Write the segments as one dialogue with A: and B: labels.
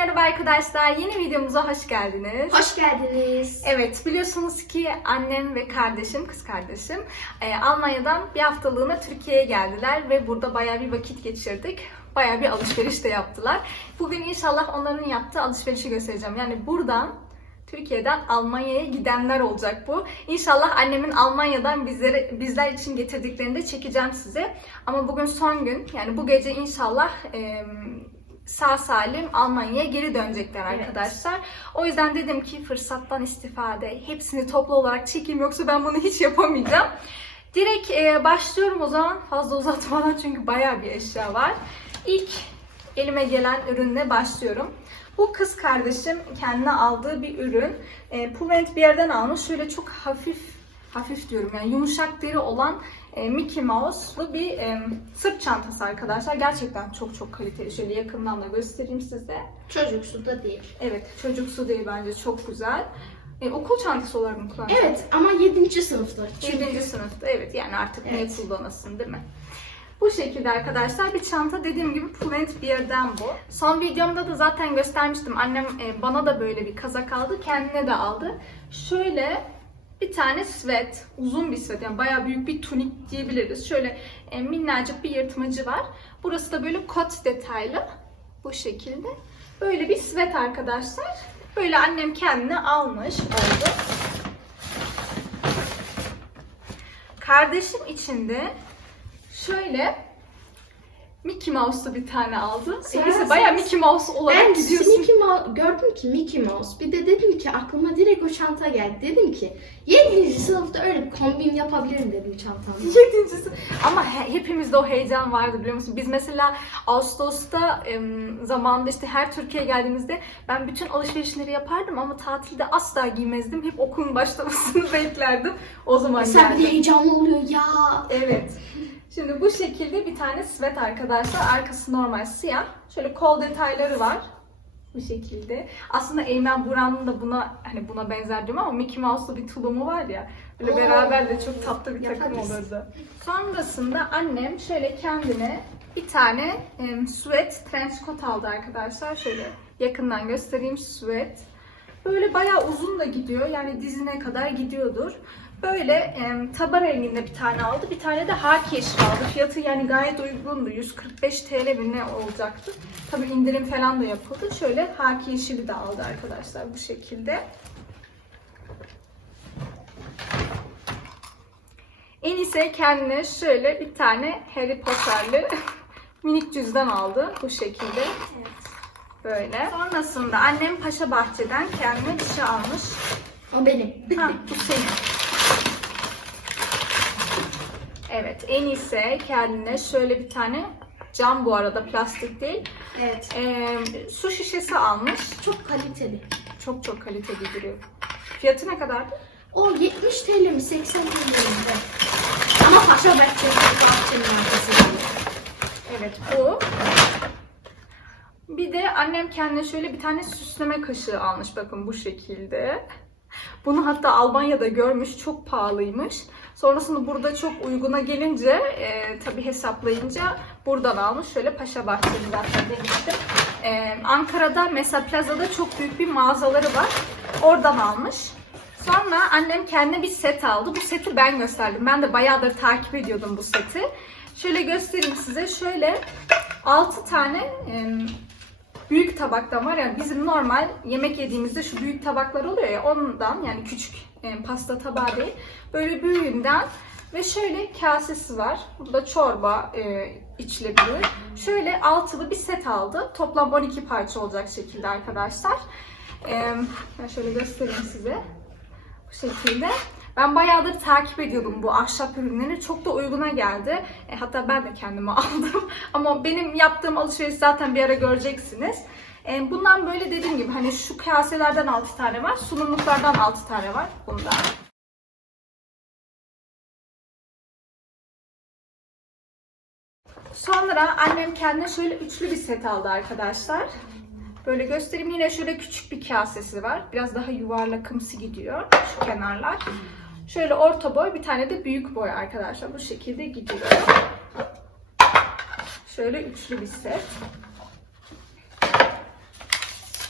A: merhaba arkadaşlar. Yeni videomuza hoş geldiniz.
B: Hoş geldiniz.
A: Evet, biliyorsunuz ki annem ve kardeşim, kız kardeşim Almanya'dan bir haftalığına Türkiye'ye geldiler ve burada bayağı bir vakit geçirdik. Bayağı bir alışveriş de yaptılar. Bugün inşallah onların yaptığı alışverişi göstereceğim. Yani buradan Türkiye'den Almanya'ya gidenler olacak bu. İnşallah annemin Almanya'dan bizler için getirdiklerini de çekeceğim size. Ama bugün son gün. Yani bu gece inşallah sağ salim Almanya'ya geri dönecekler arkadaşlar. Evet. O yüzden dedim ki fırsattan istifade. Hepsini toplu olarak çekeyim yoksa ben bunu hiç yapamayacağım. Direkt başlıyorum o zaman fazla uzatmadan çünkü bayağı bir eşya var. İlk elime gelen ürünle başlıyorum. Bu kız kardeşim kendine aldığı bir ürün. Pull&Bear bir yerden almış. Şöyle çok hafif diyorum yani yumuşak deri olan Mickey Mouse'lu bir sırt çantası arkadaşlar. Gerçekten çok kaliteli. Şöyle yakından da göstereyim size.
B: Çocuksu da değil.
A: Evet, çocuksu değil bence çok güzel. Okul çantası olarak mı kullanıyorsun?
B: Evet ama 7. sınıfta.
A: 7. sınıfta evet yani artık
B: evet.
A: Niye kullanasın değil mi? Bu şekilde arkadaşlar bir çanta dediğim gibi Pull&Bear'den bu. Son videomda da zaten göstermiştim. Annem bana da böyle bir kazak aldı. Kendine de aldı. Şöyle bir tane sweat. Uzun bir sweat. Yani bayağı büyük bir tunik diyebiliriz. Şöyle minnacık bir yırtmacı var. Burası da böyle kot detaylı. Bu şekilde. Böyle bir sweat arkadaşlar. Böyle annem kendine almış oldu. Kardeşim için de şöyle Mickey Mouse'lu bir tane aldı. Birisi bayağı Mickey Mouse olarak gidiyorsun.
B: Mickey Mouse, gördüm ki Mickey Mouse. Bir de dedim ki aklıma direkt o çanta geldi. Dedim ki 7. sınıfta öyle bir kombin yapabilirim dedim çantamda.
A: 7. sınıf. Ama hepimizde o heyecan vardı biliyor musun? Biz mesela Ağustos'ta zamanında işte her Türkiye'ye geldiğimizde ben bütün alışverişleri yapardım ama tatilde asla giymezdim. Hep okulun başlamasını beklerdim. O zaman
B: sen bir heyecanlı oluyor ya.
A: Evet. Şimdi bu şekilde bir tane sweat arkadaşlar. Arkası normal siyah. Şöyle kol detayları var. Bu şekilde. Aslında Eymen Buran'ın da buna benzer diyorum ama Mickey Mouse'lu bir tulumu var ya. Böyle beraber de çok tatlı bir takım olurdu. Sonrasında annem şöyle kendine bir tane sweat trench coat aldı arkadaşlar. Şöyle yakından göstereyim sweat. Böyle bayağı uzun da gidiyor. Yani dizine kadar gidiyordur. Böyle taba renginde bir tane aldı. Bir tane de haki yeşil aldı. Fiyatı yani gayet uygundu. 145 TL mi ne olacaktı. Tabii indirim falan da yapıldı. Şöyle haki yeşili de aldı arkadaşlar bu şekilde. En ise kendine şöyle bir tane Harry Potter'lı minik cüzdan aldı bu şekilde. Evet. Böyle. Sonrasında annem Paşa Bahçe'den kendine bir şey almış.
B: O benim.
A: Bu senin. Evet, en iyisi kendine şöyle bir tane cam bu arada plastik değil.
B: Evet.
A: Su şişesi almış.
B: Çok kaliteli.
A: Çok kaliteli duruyor. Fiyatı ne kadardı?
B: O 70 TL mi 80 TL mi? Ama Paşa Bahçe'nin arkası.
A: Evet bu. Bir de annem kendine şöyle bir tane süsleme kaşığı almış. Bakın bu şekilde. Bunu hatta Almanya'da görmüş. Çok pahalıymış. Sonrasında burada çok uyguna gelince tabii hesaplayınca buradan almış. Şöyle Paşa Bahçeli zaten demiştim. Ankara'da mesela Plaza'da çok büyük bir mağazaları var. Oradan almış. Sonra annem kendine bir set aldı. Bu seti ben gösterdim. Ben de bayağıdır takip ediyordum bu seti. Şöyle göstereyim size. Şöyle 6 tane büyük tabaktan var ya bizim normal yemek yediğimizde şu büyük tabaklar oluyor ya ondan yani küçük pasta tabağı değil. Böyle büyüğünden ve şöyle kasesi var. Burada çorba içilebilir. Şöyle altılı bir set aldı. Toplam 12 parça olacak şekilde arkadaşlar. Ben şöyle göstereyim size. Bu şekilde. Ben bayağıdır takip ediyordum bu ahşap ürünleri. Çok da uyguna geldi. Hatta ben de kendime aldım. Ama benim yaptığım alışveriş zaten bir ara göreceksiniz. Bundan böyle dediğim gibi hani şu kaselerden 6 tane var. Sunumluklardan 6 tane var bundan. Sonra annem kendine şöyle üçlü bir set aldı arkadaşlar. Böyle göstereyim. Yine şöyle küçük bir kasesi var. Biraz daha yuvarlakımsı gidiyor şu kenarlar. Şöyle orta boy bir tane de büyük boy arkadaşlar. Bu şekilde gidiyor. Şöyle üçlü bir set.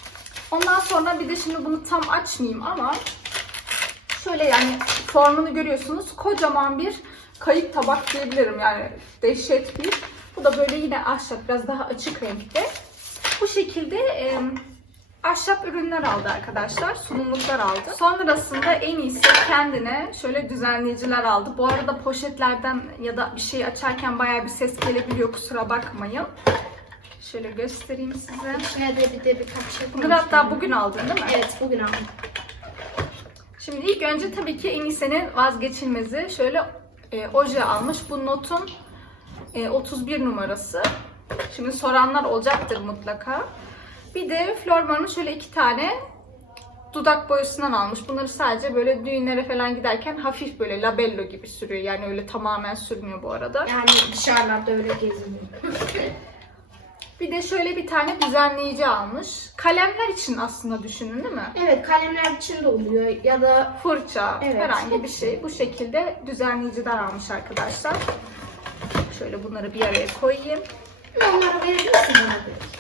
A: Ondan sonra bir de şimdi bunu tam açmayayım ama şöyle yani formunu görüyorsunuz. Kocaman bir kayık tabak diyebilirim yani dehşet bir. Bu da böyle yine ahşap biraz daha açık renkte. Bu şekilde ahşap ürünler aldı arkadaşlar. Sunumluklar aldı. Sonrasında en iyisi kendine şöyle düzenleyiciler aldı. Bu arada poşetlerden ya da bir şey açarken bayağı bir ses gelebiliyor. Kusura bakmayın. Şöyle göstereyim size.
B: İçine de bir de birkaç şey
A: Bunları hatta bugün aldın değil mi?
B: Evet, bugün aldım.
A: Şimdi ilk önce tabii ki Enise'nin vazgeçilmezi şöyle oje almış. Bu Not'un 31 numarası. Şimdi soranlar olacaktır mutlaka. Bir de Flormar'ın şöyle 2 tane dudak boyasından almış. Bunları sadece böyle düğünlere falan giderken hafif böyle labello gibi sürüyor. Yani öyle tamamen sürmüyor bu arada.
B: Yani dışarılarda öyle geziniyor.
A: Bir de şöyle bir tane düzenleyici almış. Kalemler için aslında düşünün değil mi?
B: Evet, kalemler için de oluyor ya da
A: Fırça,
B: evet,
A: herhangi bir şey. Bu şekilde düzenleyiciler almış arkadaşlar. Şöyle bunları bir araya koyayım.
B: onlara verebilirsin bana direkt.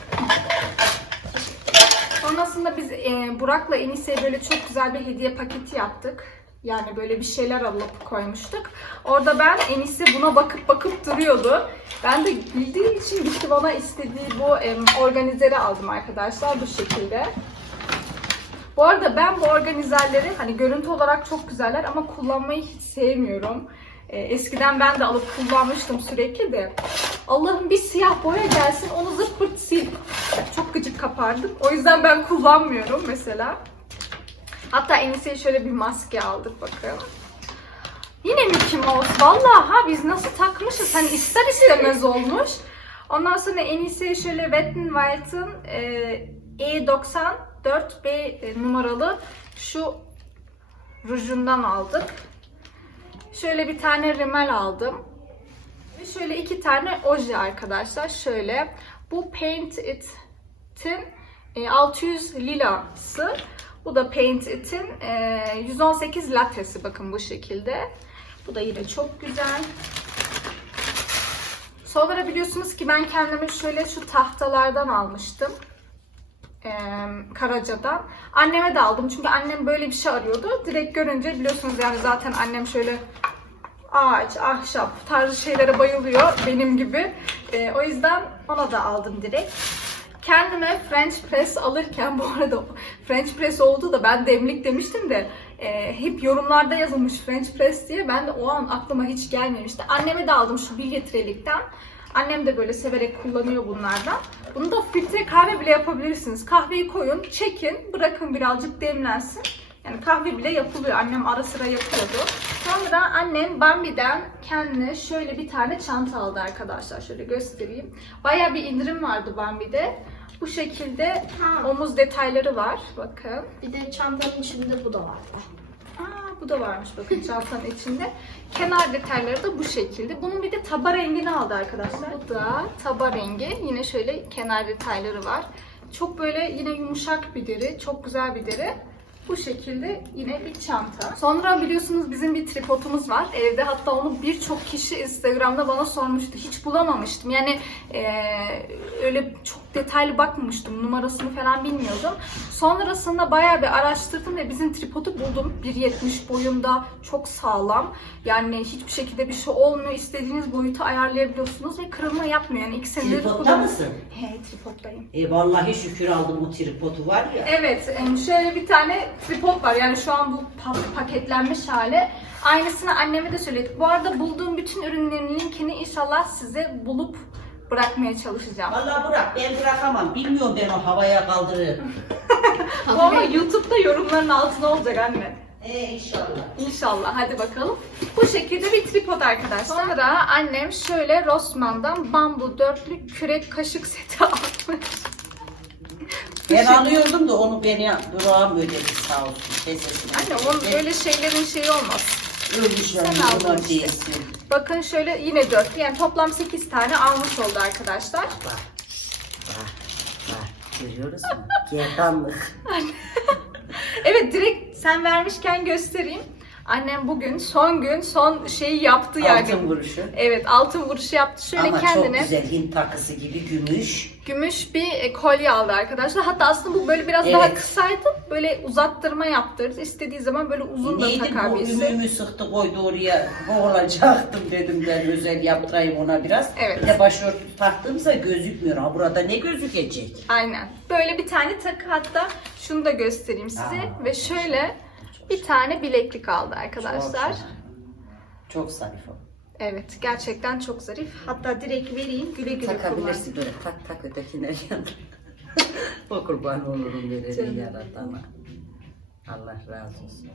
A: Sonrasında biz Burak'la Enise'ye böyle çok güzel bir hediye paketi yaptık. Yani böyle bir şeyler alıp koymuştuk. Orada ben Enise buna bakıp duruyordu. Ben de bildiğim için gitti bana istediği bu organizeri aldım arkadaşlar bu şekilde. Bu arada ben bu organizerleri hani görüntü olarak çok güzeller ama kullanmayı hiç sevmiyorum. Eskiden ben de alıp kullanmıştım sürekli de. Allah'ım bir siyah boya gelsin onu zırt pırt sil. Çok gıcık kapardım. O yüzden ben kullanmıyorum mesela. Hatta Enise'ye şöyle bir maske aldık bakın. Yine Mickey Mouse. Vallahi ha biz nasıl takmışız. Hani ister istemez olmuş. Ondan sonra Enise'ye şöyle Wet n Wild'ın E94B numaralı şu rujundan aldık. Şöyle bir tane rimel aldım. Ve şöyle 2 tane oje arkadaşlar. Şöyle bu Paint It'in 600 lilası. Bu da Paint It'in 118 lattesi. Bakın bu şekilde. Bu da yine çok güzel. Sonra biliyorsunuz ki ben kendime şöyle şu tahtalardan almıştım. Karaca'dan. Anneme de aldım. Çünkü annem böyle bir şey arıyordu. Direkt görünce biliyorsunuz yani zaten annem şöyle ağaç, ahşap tarzı şeylere bayılıyor benim gibi. O yüzden ona da aldım direkt. Kendime French press alırken bu arada French press oldu da ben demlik demiştim de hep yorumlarda yazılmış French press diye ben de o an aklıma hiç gelmemişti. Anneme de aldım şu 1 litrelikten. Annem de böyle severek kullanıyor bunlardan. Bunu da filtre kahve bile yapabilirsiniz. Kahveyi koyun, çekin, bırakın birazcık demlensin. Yani kahve bile yapılıyor. Annem ara sıra yapıyordu. Sonra annem Bambi'den kendine şöyle bir tane çanta aldı arkadaşlar. Şöyle göstereyim. Bayağı bir indirim vardı Bambi'de. Bu şekilde omuz detayları var. Bakın.
B: bir de çantanın içinde bu da var.
A: Bu da varmış bakın çantanın içinde. Kenar detayları da bu şekilde. Bunun bir de taba rengini aldı arkadaşlar. Bu da taba rengi. Yine şöyle kenar detayları var. Çok böyle yine yumuşak bir deri. Çok güzel bir deri. Bu şekilde yine bir çanta. Sonra biliyorsunuz bizim bir tripodumuz var evde. Hatta onu birçok kişi Instagram'da bana sormuştu. Hiç bulamamıştım. Yani öyle çok detaylı bakmamıştım. Numarasını falan bilmiyordum. Sonrasında bayağı bir araştırdım ve bizim tripodu buldum. 1.70 boyunda. Çok sağlam. Yani hiçbir şekilde bir şey olmuyor. İstediğiniz boyutu ayarlayabiliyorsunuz ve kırılma yapmıyor. Yani 2 senedir
C: Tripodda mısın?
A: He, tripoddayım.
C: Vallahi şükür aldım bu tripodu var ya.
A: Evet, şöyle bir tane tripod var. Yani şu an bu paketlenmiş hali. Aynısını anneme de söyledik. Bu arada bulduğum bütün ürünlerin linkini inşallah size bulup bırakmaya çalışacağım.
C: Vallahi bırak, ben bırakamam. Bilmiyorum ben o havaya kaldırırım.
A: Bu ama YouTube'da yorumların altına olacak anne.
C: İnşallah.
A: İnşallah. Hadi bakalım. Bu şekilde bir tripod arkadaşlar. Sonra annem şöyle Rossmann'dan bambu dörtlü kürek kaşık seti almış.
C: Ben alıyordum da onu beni durağım ödedi sağ olsun. Sesini.
A: Anne onun öyle şeylerin şeyi olmaz.
C: Ölmüşler
A: Sen aldın
C: bunlar
A: işte.
C: değilsin.
A: Bakın şöyle yine 4. Yani toplam 8 tane almış oldu arkadaşlar.
C: Bak. Görüyoruz mu? Gerdanlık.
A: Evet direkt sen vermişken göstereyim. Annem bugün son şeyi yaptı yani.
C: Altın vuruşu.
A: Evet, altın vuruşu yaptı. Şöyle
C: Ama
A: kendine
C: çok güzel Hint takısı gibi
A: gümüş bir kolye aldı arkadaşlar. Hatta aslında bu böyle biraz daha
C: Evet.
A: kısaydı. Böyle uzattırma yaptırdı. İstediği zaman böyle uzun da
C: Neydi
A: takar
C: bu
A: birisi.
C: ümümü sıktı koydu oraya, boğulacaktım dedim ben, özel yaptırayım ona biraz.
A: Evet.
C: Bir de başörtü taktığımızda gözükmüyor. Ha burada ne gözükecek?
A: Aynen. Böyle bir tane takı, hatta şunu da göstereyim size.
C: Aa.
A: Ve şöyle bir tane bileklik aldı arkadaşlar.
C: Çok zarif o.
A: Evet, gerçekten çok zarif. Hatta direkt vereyim, güle güle kullan.
C: Takabilirsin böyle, tak ötekine yanına. O kurban olurum
A: Canım.
C: vereni yaratana. Allah razı olsun.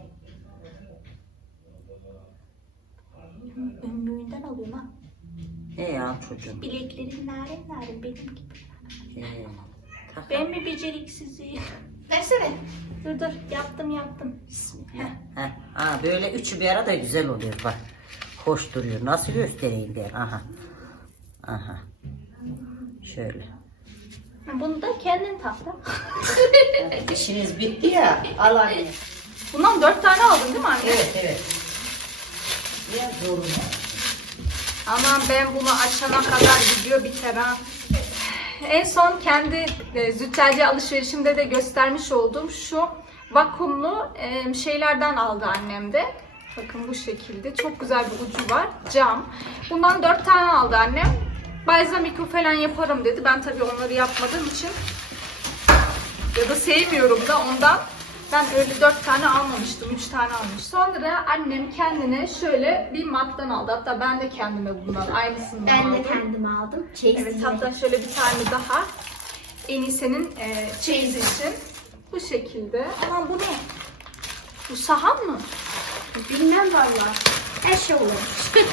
A: Ömründen alıyorum ha.
C: Ne ya çocuğum?
A: Bileklerin narin benim gibi.
C: Tak.
A: Ben mi beceriksizim? Versene. Dur yaptım.
C: Bismillah. Heh. Aa, böyle üçü bir arada güzel oluyor bak. Hoş duruyor. Nasıl göstereyim ben? Aha. Şöyle.
A: Bunu da kendin taktın.
C: İşiniz bitti ya. Al anne.
A: Bundan 4 tane aldın değil mi anne?
C: Evet. Biraz zorun var.
A: Aman ben bunu açana kadar video biter ha. En son kendi züccaciye alışverişimde de göstermiş olduğum şu vakumlu şeylerden aldı annem de. Bakın bu şekilde. Çok güzel bir ucu var. Cam. Bundan 4 tane aldı annem. Balzamiko falan yaparım dedi. Ben tabii onları yapmadığım için ya da sevmiyorum da ondan. Ben öyle 4 tane almamıştım. 3 tane almış. Sonra annem kendine şöyle bir mattan aldı. Hatta ben de kendime bundan aynısından aldım.
B: Ben de kendime aldım. Çeyiz
A: Evet,
B: diye.
A: hatta şöyle bir tane daha Enise'nin çeyiz için bu şekilde. Aman bu ne? Bu sahan mı?
B: Bilmem valla. Her şey olur.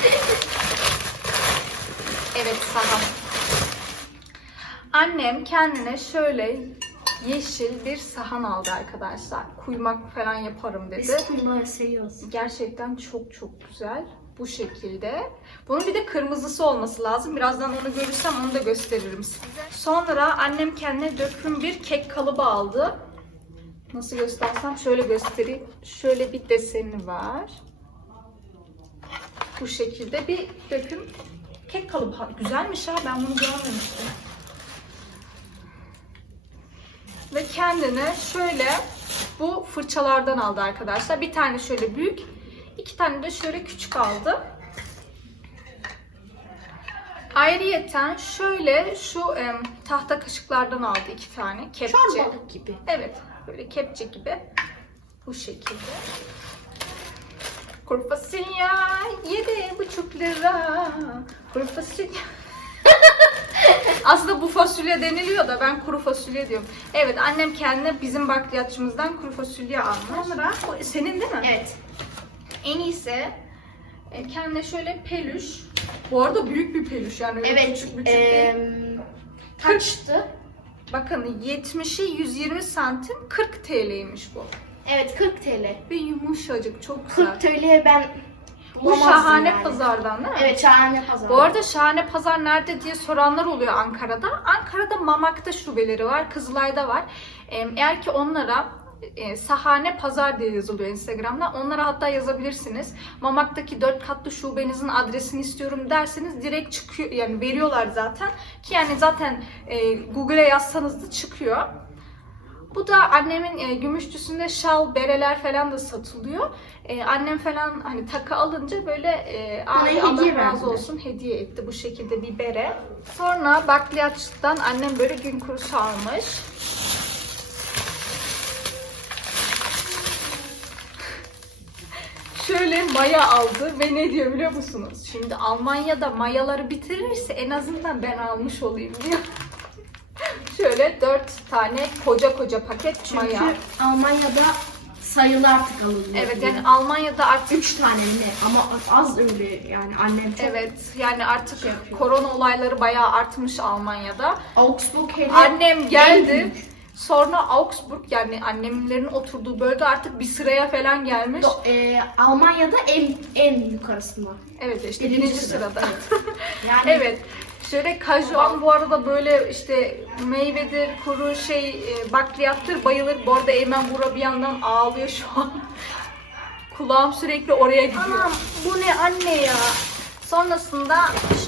A: Evet, sahan. Annem kendine şöyle yeşil bir sahan aldı arkadaşlar. Kuymak falan yaparım dedi.
B: Biz kuymağı seviyoruz.
A: Gerçekten çok güzel. Bu şekilde. Bunun bir de kırmızısı olması lazım. Birazdan onu görürsem onu da gösteririm size. Sonra annem kendine döküm bir kek kalıbı aldı. Nasıl göstersem şöyle göstereyim. Şöyle bir deseni var. Bu şekilde bir döküm kek kalıbı. Güzelmiş ha, ben bunu görmemiştim. Ve kendine şöyle bu fırçalardan aldı arkadaşlar. Bir tane şöyle büyük, 2 tane de şöyle küçük aldı. Ayrıyeten şöyle şu tahta kaşıklardan aldı 2 tane. Kepçe.
B: Çorbalık gibi.
A: Evet, böyle kepçe gibi. Bu şekilde. Kuru fasulye 7,5 lira. Kuru fasulye. Aslında bu fasulye deniliyor da ben kuru fasulye diyorum. Evet, annem kendine bizim bakliyatçımızdan kuru fasulye almış. Sonra bu senin değil mi?
B: Evet.
A: En iyisi kendine şöyle peluş. Bu arada büyük bir peluş yani öyle
B: Evet.
A: küçük değil.
B: Kaçtı?
A: Bakın 70'i 120 santim 40 TL'ymiş bu.
B: Evet 40 TL.
A: Ve yumuşacık, çok güzel.
B: 40 TL'ye ben
A: Bu
B: bulamazdım
A: Şahane
B: yani.
A: Pazar'dan değil mi?
B: Evet Şahane Pazar.
A: Bu arada Şahane Pazar nerede diye soranlar oluyor Ankara'da. Ankara'da Mamak'ta şubeleri var, Kızılay'da var. Eğer ki onlara Sahane Pazar diye yazılıyor Instagram'da. Onlara hatta yazabilirsiniz. Mamak'taki 4 katlı şubenizin adresini istiyorum derseniz direkt çıkıyor. Yani veriyorlar zaten. Ki yani zaten Google'e yazsanız da çıkıyor. Bu da annemin gümüşçüsünde şal, bereler falan da satılıyor. Annem falan hani takı alınca böyle abi
B: hediye
A: Allah
B: verdi.
A: razı olsun hediye etti bu şekilde bir bere. Sonra bakliyatçıdan annem böyle gün kurusu almış. Şöyle maya aldı ve ne diyor biliyor musunuz? Şimdi Almanya'da mayaları bitirirse en azından ben almış olayım diyor. Şöyle 4 tane koca paket
B: Çünkü
A: maya.
B: Almanya'da sayılı artık alınıyor.
A: Evet, yani Almanya'da artık
B: 3 tane mi? Ama az öyle yani annem çok.
A: evet, yani artık
B: şey yapıyor.
A: korona olayları bayağı artmış Almanya'da.
B: Augsburg hele
A: Annem
B: en
A: geldi.
B: büyük.
A: Sonra Augsburg, yani annemlerin oturduğu bölge artık bir sıraya falan gelmiş.
B: Almanya'da en yukarısında.
A: Evet, işte
B: Birinci
A: birinci
B: sıra.
A: sırada.
B: Yani
A: Evet. Şöyle kajuan bu arada böyle işte meyvedir, kuru bakliyattır, bayılır. Bu arada Eymen Bura bir yandan ağlıyor şu an. Kulağım sürekli oraya gidiyor. Anam bu ne anne ya. Sonrasında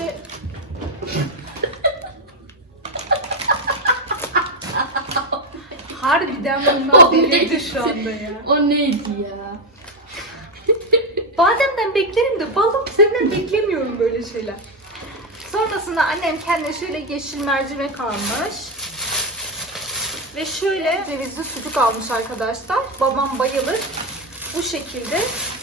A: harbiden bunlar delirdi şu anda ya.
B: O neydi ya?
A: Bademden beklerim de balım senden beklemiyorum böyle şeyler. Sonrasında annem kendine şöyle yeşil mercimek almış. Ve şöyle cevizli sucuk almış arkadaşlar. Babam bayılır. Bu şekilde.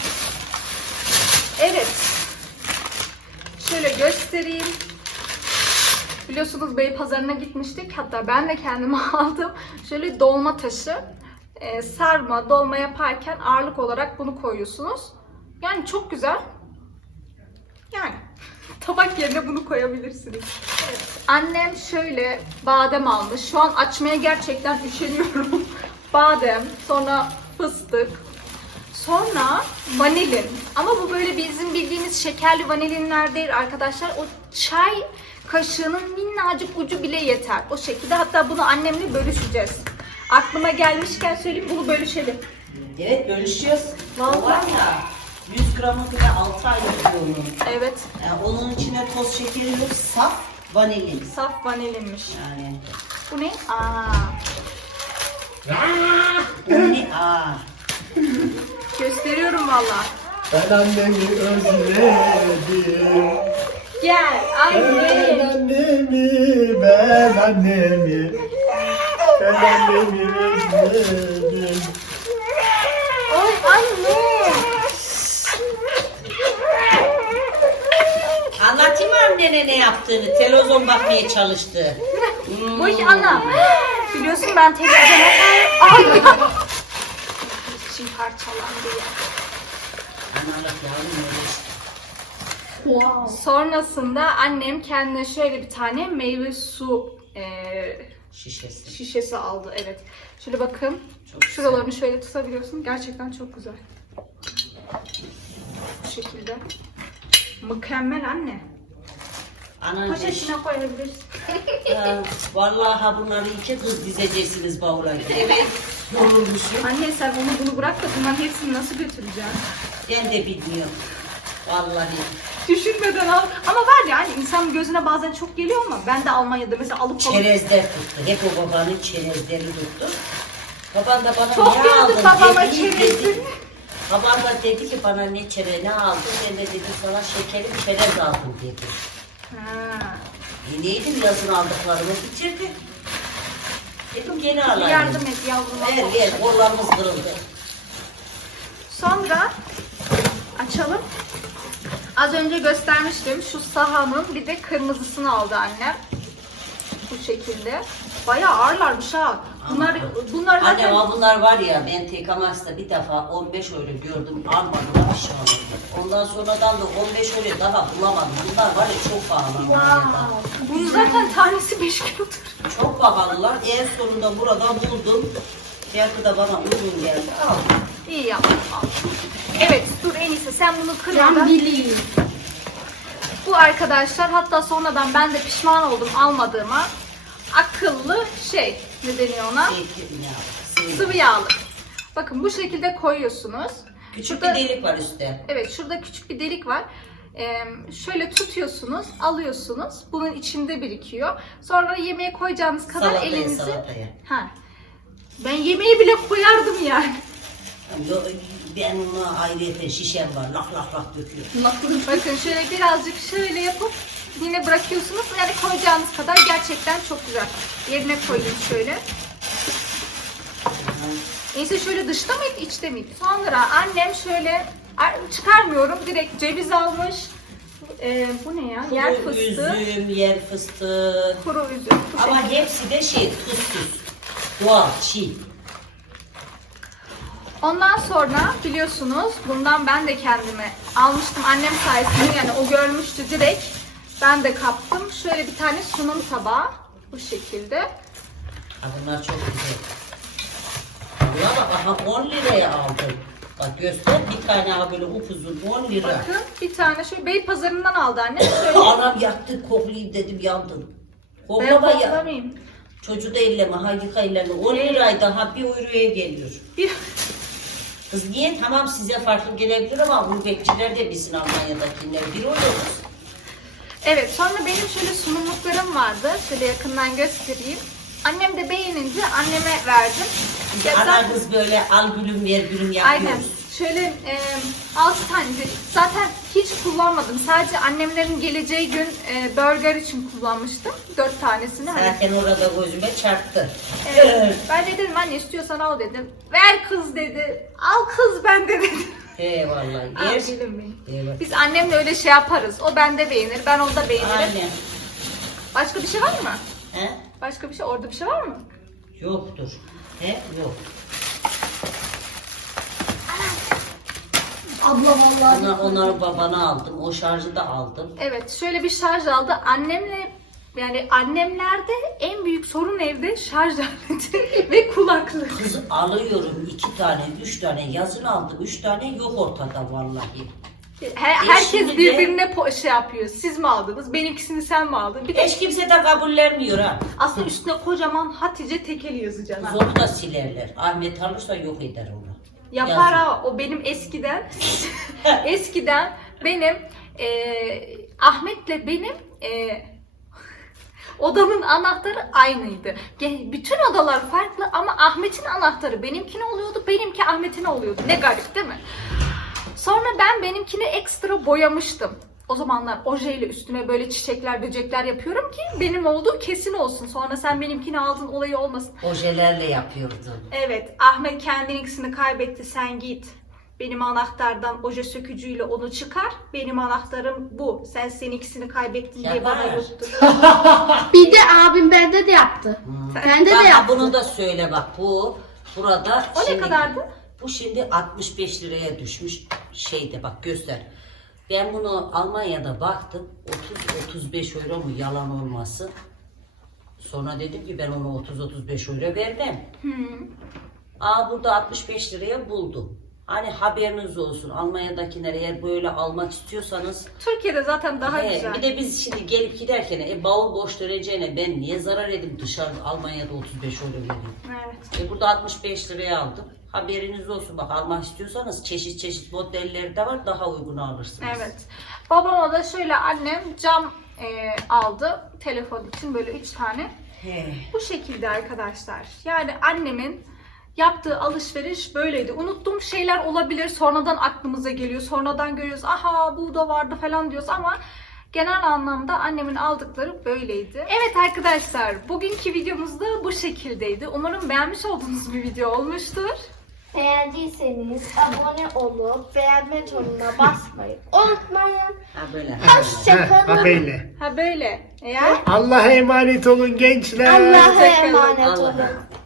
A: Evet. Şöyle göstereyim. Biliyorsunuz Beypazarı'na gitmiştik. Hatta ben de kendime aldım. Şöyle dolma taşı. Sarma, dolma yaparken ağırlık olarak bunu koyuyorsunuz. Yani çok güzel. Yani tabak yerine bunu koyabilirsiniz. Evet. Annem şöyle badem almış. Şu an açmaya gerçekten üşeniyorum. Badem, sonra fıstık, sonra vanilin. Ama bu böyle bizim bildiğimiz şekerli vanilinler değil arkadaşlar. O çay kaşığının minnacık ucu bile yeter. O şekilde. Hatta bunu annemle bölüşeceğiz. Aklıma gelmişken söyleyeyim, bunu bölüşelim.
C: Evet, bölüşüyoruz.
A: Vallahi.
C: O var ya, 100 gramı bile 6 ay yapıyor onun.
A: Evet.
C: Yani onun içine toz şekeri yok, saf vanilin.
A: Saf vanilinmiş.
C: Yani.
A: Bu ne? Aa.
C: Bu ne?
A: Gösteriyorum valla.
D: Ben annemi özledim.
A: Gel
D: Ben
A: anne.
D: annemi, ben annemi. Ben annemi özledim.
A: Oy anne.
C: Anlatayım mı annene ne yaptığını? Televizyon bakmaya çalıştı.
A: Bu iş ana. Biliyorsun ben televizyona Ay. İçim parçalandı ya.
C: Analık yavrum öyle işte.
B: Wow.
A: Sonrasında annem kendine şöyle bir tane meyve su
C: Şişesi.
A: şişesi aldı. Evet. Şöyle bakın.
C: Çok güzel.
A: Şuralarını şöyle tutabiliyorsun. Gerçekten çok güzel. Bu şekilde. Mükemmel anne.
C: Anacığım.
A: Poşetine koyabilirsin.
C: Vallahi bunları iki kız dizeceksiniz bavula. Evet. Yorulmuşum.
A: Anne sen onu bunu bırak da bunların hepsini nasıl götüreceksin?
C: Ben de bilmiyorum. Vallahi.
A: Düşünmeden al. Ama var ya hani insanın gözüne bazen çok geliyor ama ben de Almanya'da mesela alıp
C: Çerezler tuttu. Hep o babanın çerezleri tuttu. Baban da bana
A: Çok
C: ne
A: gördük
C: aldın
A: babama
C: dedi.
A: çerezini.
C: Babam da dedi ki bana ne aldın? Ben de dedim sana şekerli çerez aldım dedi.
A: Ha.
C: Neydim yazın aldıklarımı bitirdi. Dedim gene alayım.
A: Yardım et yavruma.
C: Ver kollarımız kırıldı.
A: Sonra açalım. Az önce göstermiştim şu sahanın bir de kırmızısını aldı annem. Bu şekilde. Bayağı ağırlarmış ha. Bunlar
C: Anne
A: zaten
C: ama bunlar var ya ben TK bir defa 15 euro gördüm almadım aşağıda. Ondan sonradan da 15 euro daha bulamadım. Bunlar var ya çok pahalı.
A: wow. Bunun zaten tanesi 5 kilodur.
C: Çok pahalılar. En sonunda burada buldum. Fiyatı da bana uygun geldi. Aldım.
A: İyi yaptın. al. Evet dur en iyisi sen bunu
B: Ben
A: kırmadan.
B: bileyim.
A: Bu arkadaşlar hatta sonradan ben de pişman oldum almadığıma. Akıllı şey ne deniyor ona?
C: Zeytinyağı.
A: Sıvı yağlı. Bakın bu şekilde koyuyorsunuz.
C: Küçük
A: Şurada-
C: bir delik var üstte.
A: Evet şurada küçük bir delik var. Şöyle tutuyorsunuz, alıyorsunuz. Bunun içinde birikiyor. Sonra yemeğe koyacağınız kadar elinizi...
C: Salataya.
A: Ha. Ben yemeği bile koyardım yani.
C: Ben ona ayrıca şişem var. Lak lak lak döküyor.
A: Bakın şöyle birazcık şöyle yapıp yine bırakıyorsunuz. Yani koyacağınız kadar gerçekten çok güzel. Yerine koyayım şöyle. Neyse şöyle dışta mıydı içte miydi? Sonra annem şöyle çıkarmıyorum direkt ceviz almış. Bu ne ya? Yer
C: Kuru
A: fıstığı.
C: üzüm, yer fıstığı.
A: Kuru üzüm. Bu
C: Ama
A: şekilde.
C: hepsi de tuzsuz. Doğal, çiğ.
A: Ondan sonra biliyorsunuz bundan ben de kendime almıştım annem sayesinde yani o görmüştü direkt. Ben de kaptım. Şöyle bir tane sunum tabağı bu şekilde.
C: Ha, bunlar çok güzel. Buna bak aha 10 liraya aldım. Bak göster bir tane ha böyle upuzun 10 lira.
A: Bakın bir tane şöyle Beypazarı'ndan aldı annem. Şöyle
C: Anam yaktı koklayayım dedim yandım.
A: ben
C: Koklama ya.
A: koklamayayım.
C: Çocuğu da elleme ha yıka ellerini. 10 liraydı ha bir euroya geliyor.
A: Bir...
C: Kız niye? Tamam size farklı gelebilir ama gurbetçiler de bilsin Almanya'dakiler. Bir oluyoruz.
A: Evet, sonra benim şöyle sunumluklarım vardı. Şöyle yakından göstereyim. Annem de beğenince anneme verdim.
C: Biz
A: Ya
C: ana
A: zaten-
C: kız böyle al gülüm ver gülüm
A: Aynen.
C: yapıyoruz.
A: Şöyle 6 tane zaten hiç kullanmadım. Sadece annemlerin geleceği gün burger için kullanmıştım. 4 tanesini. Hani.
C: Zaten orada gözüme çarptı.
A: Evet. Ben de dedim anne istiyorsan al dedim. Ver kız dedi. Al kız ben de dedim.
C: He vallahi.
A: Al
C: Yer.
A: gülüm benim.
C: Evet.
A: Biz annemle öyle şey yaparız. O bende beğenir, ben onda beğenirim.
C: Aynen.
A: Başka bir şey var mı?
C: He?
A: Başka bir şey, orada bir şey var mı?
C: Yoktur. He? Yok.
B: Abla vallahi.
C: Onları babana aldım. O şarjı da aldım.
A: Evet, şöyle bir şarj aldı. Annemle yani annemlerde en büyük sorun evde şarj aleti ve kulaklık.
C: Kız alıyorum 2 tane, 3 tane yazın aldım. 3 tane yok ortada vallahi.
A: Herkes
C: şimdi de-
A: birbirine şey yapıyor. Siz mi aldınız? Benimkisini sen mi aldın? Bir de
C: Hiç kimse de kabullenmiyor ha.
A: aslında üstüne kocaman Hatice Tekeli yazacaksın.
C: Kız onu da silerler. Ahmet alırsa yok eder onu.
A: Yapar
C: Yazın.
A: ha, o benim eskiden benim Ahmet'le benim odamın anahtarı aynıydı. Bütün odalar farklı ama Ahmet'in anahtarı benimkine oluyordu, benimki Ahmet'ine oluyordu. Ne garip değil mi? Sonra ben benimkini ekstra boyamıştım. O zamanlar ojeyle üstüme böyle çiçekler, böcekler yapıyorum ki benim olduğu kesin olsun. Sonra sen benimkini aldın olayı olmasın.
C: Ojelerle yapıyordun.
A: Evet, Ahmet kendininkisini kaybetti, sen git. Benim anahtardan oje sökücüyle onu çıkar. Benim anahtarım bu. Sen seninkisini kaybettin diye bana
C: Yapar.
A: yuttu.
B: Bir de abim bende de yaptı. Bende de
C: Bana
B: yaptı.
C: bunu da söyle bak burada.
A: O ne kadardı?
C: Bu şimdi 65 liraya düşmüş şeyde bak göster. Ben bunu Almanya'da baktım 30-35 euro mu yalan olmasın. Sonra dedim ki ben onu 30-35 euro vermem. Burada 65 liraya buldum. Hani haberiniz olsun Almanya'dakiler eğer böyle almak istiyorsanız.
A: Türkiye'de zaten daha güzel.
C: Bir de biz şimdi gelip giderken bavul boş döneceğine ben niye zarar edeyim dışarıda Almanya'da 35 euro vereyim.
A: Evet.
C: Burada 65 liraya aldım. Haberiniz olsun bak almak istiyorsanız çeşit çeşit modelleri de var daha uygun alırsınız.
A: Evet. Babama da şöyle annem cam aldı. Telefon için böyle 3 tane.
C: He.
A: Bu şekilde arkadaşlar. Yani annemin yaptığı alışveriş böyleydi. Unuttuğum şeyler olabilir. Sonradan aklımıza geliyor. Sonradan görüyoruz. Aha bu da vardı falan diyoruz ama genel anlamda annemin aldıkları böyleydi. Evet arkadaşlar, bugünkü videomuz da bu şekildeydi. Umarım beğenmiş olduğunuz bir video olmuştur.
B: Beğendiyseniz abone olup beğenme butonuna basmayı unutmayın.
C: Ha böyle.
B: Hoşçakalın.
D: Böyle.
A: Ha böyle. Eğer
D: Allah'a emanet olun gençler.
B: Allah'a
A: Hoşça kalın.
B: emanet
C: Allah'a.
B: olun.